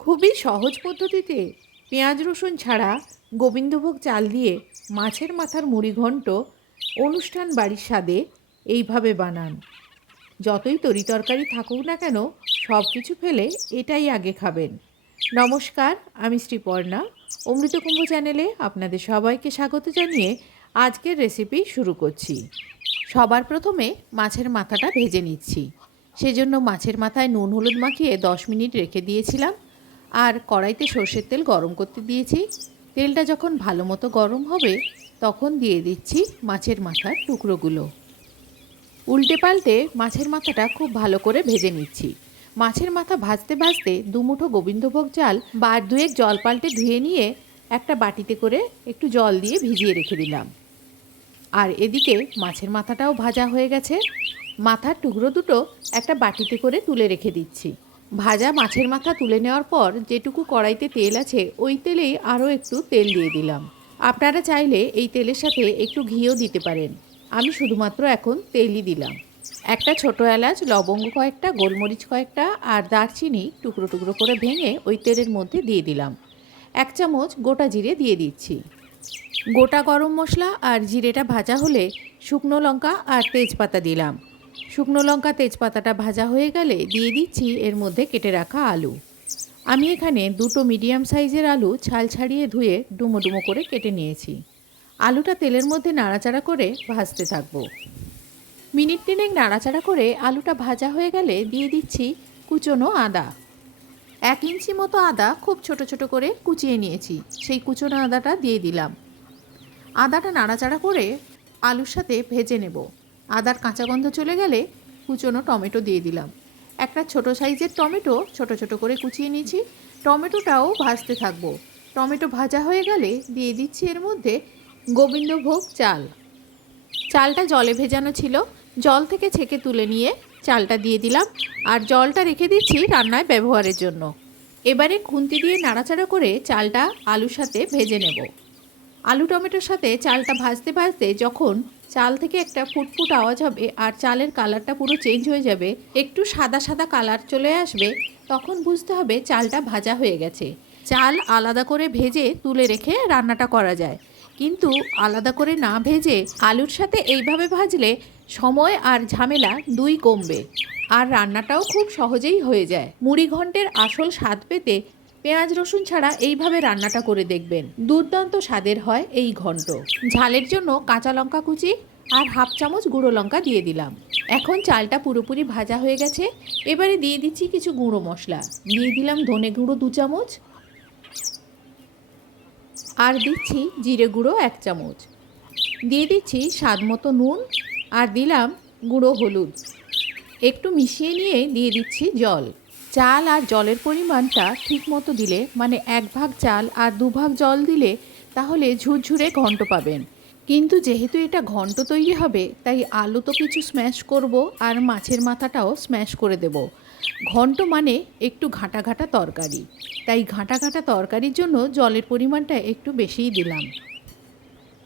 খুবই সহজ পদ্ধতিতে পেঁয়াজ রসুন ছাড়া গোবিন্দভোগ চাল দিয়ে মাছের মাথার মুড়ি ঘন্ট অনুষ্ঠান বাড়ির স্বাদে এইভাবে বানান। যতই তরি তরকারি থাকুক না কেন সব কিছু ফেলে এটাই আগে খাবেন। নমস্কার, আমি শ্রীপর্ণা। অমৃতকুম্ভ চ্যানেলে আপনাদের সবাইকে স্বাগত জানিয়ে আজকের রেসিপি শুরু করছি। সবার প্রথমে মাছের মাথাটা ভেজে নিচ্ছি। সেজন্য মাছের মাথায় নুন হলুদ মাখিয়ে দশ মিনিট রেখে দিয়েছিলাম। আর কড়াইতে সর্ষের তেল গরম করতে দিয়েছি। তেলটা যখন ভালো মতো গরম হবে, তখন দিয়ে দিচ্ছি মাছের মাথার টুকরোগুলো। উল্টে পাল্টে মাছের মাথাটা খুব ভালো করে ভেজে নিচ্ছি। মাছের মাথা ভাজতে ভাজতে দুমুঠো গোবিন্দভোগ চাল বা দুয়েক জল পাল্টে ধুয়ে নিয়ে একটা বাটিতে করে একটু জল দিয়ে ভিজিয়ে রেখে দিলাম। আর এদিকে মাছের মাথাটাও ভাজা হয়ে গেছে। মাথার টুকরো দুটো একটা বাটিতে করে তুলে রেখে দিচ্ছি। ভাজা মাছের মাথা তুলে নেওয়ার পর যেটুকু কড়াইতে তেল আছে, ওই তেলেই আরও একটু তেল দিয়ে দিলাম। আপনারা চাইলে এই তেলের সাথে একটু ঘিও দিতে পারেন। আমি শুধুমাত্র এখন তেলই দিলাম। একটা ছোট এলাচ, লবঙ্গ কয়েকটা, গোলমরিচ কয়েকটা আর দারচিনি টুকরো টুকরো করে ভেঙে ওই তেলের মধ্যে দিয়ে দিলাম। এক চামচ গোটা জিরে দিয়ে দিচ্ছি। গোটা গরম মশলা আর জিরেটা ভাজা হলে শুকনো লঙ্কা আর তেজপাতা দিলাম। শুকনো লঙ্কা, তেজপাতাটা ভাজা হয়ে গেলে দিয়ে দিচ্ছি এর মধ্যে কেটে রাখা আলু। আমি এখানে দুটো মিডিয়াম সাইজের আলু ছাল ছাড়িয়ে ধুয়ে ডুমো ডুমো করে কেটে নিয়েছি। আলুটা তেলের মধ্যে নাড়াচাড়া করে ভাজতে থাকব। মিনিট তিনেক নাড়াচাড়া করে আলুটা ভাজা হয়ে গেলে দিয়ে দিচ্ছি কুচনো আদা। এক ইঞ্চি মতো আদা খুব ছোট ছোট করে কুচিয়ে নিয়েছি, সেই কুচনো আদাটা দিয়ে দিলাম। আদাটা নাড়াচাড়া করে আলুর সাথে ভেজে নেব। আদার কাঁচা গন্ধ চলে গেলে কুচনো টমেটো দিয়ে দিলাম। একটা ছোট সাইজের টমেটো ছোট ছোট করে কুচিয়ে নিয়েছি। টমেটোটাও ভাজতে থাকব। টমেটো ভাজা হয়ে গেলে দিয়ে দিচ্ছি এর মধ্যে গোবিন্দভোগ চাল। চালটা জলে ভেজানো ছিল। জল থেকে ছেঁকে তুলে নিয়ে চালটা দিয়ে দিলাম আর জলটা রেখে দিচ্ছি রান্নায় ব্যবহারের জন্য। এবারে খুন্তি দিয়ে নাড়াচাড়া করে চালটা আলুর সাথে ভেজে নেব। আলু টমেটোর সাথে চালটা ভাজতে ভাজতে যখন চাল থেকে একটা ফুটফুট আওয়াজ হবে আর চালের কালারটা পুরো চেঞ্জ হয়ে যাবে। একটু সাদা সাদা কালার চলে আসবে, তখন বুঝতে হবে চালটা ভাজা হয়ে গেছে। চাল আলাদা করে ভেজে তুলে রেখে রান্নাটা করা যায়। কিন্তু আলাদা করে না ভেজে আলুর সাথে এইভাবে ভাজলে সময় আর ঝামেলা দুই কমবে। আর রান্নাটাও খুব সহজেই হয়ে যায়। মুড়ি ঘন্টের আসল স্বাদ পেতে পেঁয়াজ, রসুন ছাড়া এইভাবে রান্নাটা করে দেখবেন। দুর্দান্ত স্বাদের হয় এই ঘন্ট। ঝালের জন্য কাঁচা লঙ্কা কুচি আর হাফ চামচ গুঁড়ো লঙ্কা দিয়ে দিলাম। এখন চালটা পুরোপুরি ভাজা হয়ে গেছে। এবারে দিয়ে দিচ্ছি কিছু গুঁড়ো মশলা। দিয়ে দিলাম ধনে গুঁড়ো দু চামচ আর দিচ্ছি জিরে গুঁড়ো এক চামচ। দিয়ে দিচ্ছি স্বাদ মতো নুন আর দিলাম গুঁড়ো হলুদ। একটু মিশিয়ে নিয়ে দিয়ে দিচ্ছি জল। চাল আর জলের পরিমাণটা ঠিক মতো দিলে মানে এক ভাগ চাল আর দু ভাগ জল দিলে, তাহলে ঝুরঝুরে ঘন্ট পাবেন। কিন্তু যেহেতু এটা ঘন্ট তৈরি হবে, তাই আলু তো কিছু স্ম্যাশ করব আর মাছের মাথাটাও স্ম্যাশ করে দেব। ঘন্ট মানে একটু ঘাঁটা ঘাঁটা তরকারি। তাই ঘাঁটা ঘাঁটা তরকারির জন্য জলের পরিমাণটা একটু বেশিই দিলাম।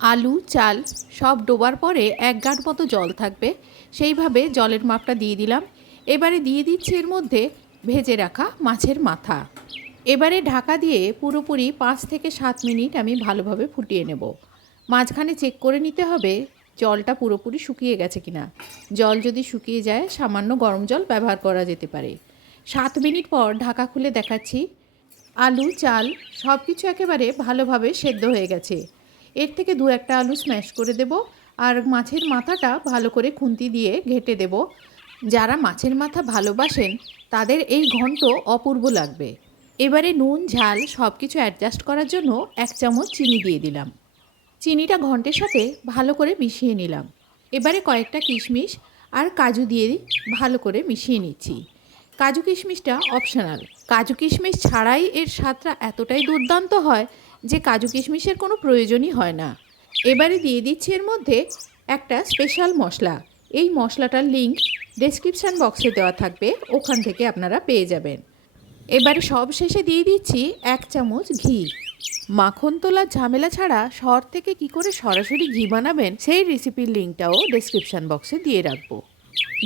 আলু, চাল সব ডোবার পরে এক গাঁট মতো জল থাকবে, সেইভাবে জলের মাপটা দিয়ে দিলাম। এবারে দিয়ে দিচ্ছি এর মধ্যে ভেজে রাখা মাছের মাথা। এবারে ঢাকা দিয়ে পুরোপুরি পাঁচ থেকে সাত মিনিট আমি ভালোভাবে ফুটিয়ে নেব। মাঝখানে চেক করে নিতে হবে জলটা পুরোপুরি শুকিয়ে গেছে কিনা। জল যদি শুকিয়ে যায়, সামান্য গরম জল ব্যবহার করা যেতে পারে। সাত মিনিট পর ঢাকা খুলে দেখাচ্ছি। আলু, চাল সব কিছু একেবারে ভালোভাবে সেদ্ধ হয়ে গেছে। এর থেকে দু একটা আলু স্ম্যাশ করে দেব আর মাছের মাথাটা ভালো করে খুন্তি দিয়ে ঘেটে দেব। যারা মাছের মাথা ভালোবাসেন, তাদের এই ঘন্ট অপূর্ব লাগবে। এবারে নুন, ঝাল সব কিছু অ্যাডজাস্ট করার জন্য এক চামচ চিনি দিয়ে দিলাম। চিনিটা ঘন্টের সাথে ভালো করে মিশিয়ে নিলাম। এবারে কয়েকটা কিশমিশ আর কাজু দিয়ে ভালো করে মিশিয়ে নিচ্ছি। কাজু কিশমিশটা অপশনাল কাজু কিশমিশ ছাড়াই এর স্বাদটা এতটাই দুর্দান্ত হয় যে কাজু কিশমিশের কোনো প্রয়োজনই হয় না। এবারে দিয়ে দিচ্ছি এর মধ্যে একটা স্পেশাল মশলা। এই মশলাটার লিঙ্ক ডেসক্রিপশান বক্সে দেওয়া থাকবে, ওখান থেকে আপনারা পেয়ে যাবেন। এবারে সব শেষে দিয়ে দিচ্ছি এক চামচ ঘি। মাখন তোলার ঝামেলা ছাড়া শর থেকে কি করে সরাসরি ঘি বানাবেন সেই রেসিপির লিঙ্কটাও ডেসক্রিপশান বক্সে দিয়ে রাখব।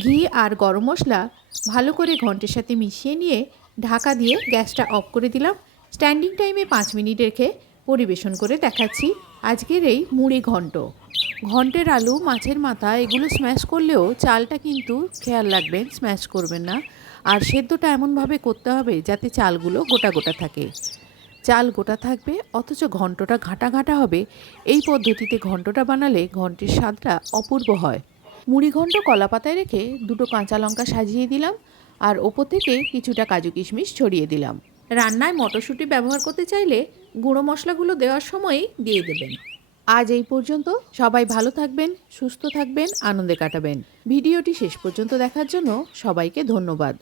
ঘি আর গরম মশলা ভালো করে ঘন্টের সাথে মিশিয়ে নিয়ে ঢাকা দিয়ে গ্যাসটা অফ করে দিলাম। স্ট্যান্ডিং টাইমে পাঁচ মিনিট রেখে পরিবেশন করে দেখাচ্ছি। আজকের এই মুড়ি ঘন্ট। ঘন্টের আলু, মাছের মাথা, এগুলো স্ম্যাশ করলেও চালটা কিন্তু খেয়াল রাখবেন স্ম্যাশ করবেন না। আর সেদ্ধটা এমনভাবে করতে হবে যাতে চালগুলো গোটা গোটা থাকে। চাল গোটা থাকবে, অথচ ঘন্টটা ঘাটা ঘাটা হবে। এই পদ্ধতিতে ঘন্টটা বানালে ঘন্টের স্বাদটা অপূর্ব হয়। মুড়ি ঘন্ট কলা পাতায় রেখে দুটো কাঁচা লঙ্কা সাজিয়ে দিলাম আর ওপর থেকে কিছুটা কাজু কিশমিশ ছড়িয়ে দিলাম। রান্নায় মটরশুঁটি ব্যবহার করতে চাইলে গুঁড়ো মশলাগুলো দেওয়ার সময়ই দিয়ে দেবেন। আজ এই পর্যন্ত। সবাই ভালো থাকবেন, সুস্থ থাকবেন, আনন্দে কাটাবেন। ভিডিওটি শেষ পর্যন্ত দেখার জন্য সবাইকে ধন্যবাদ।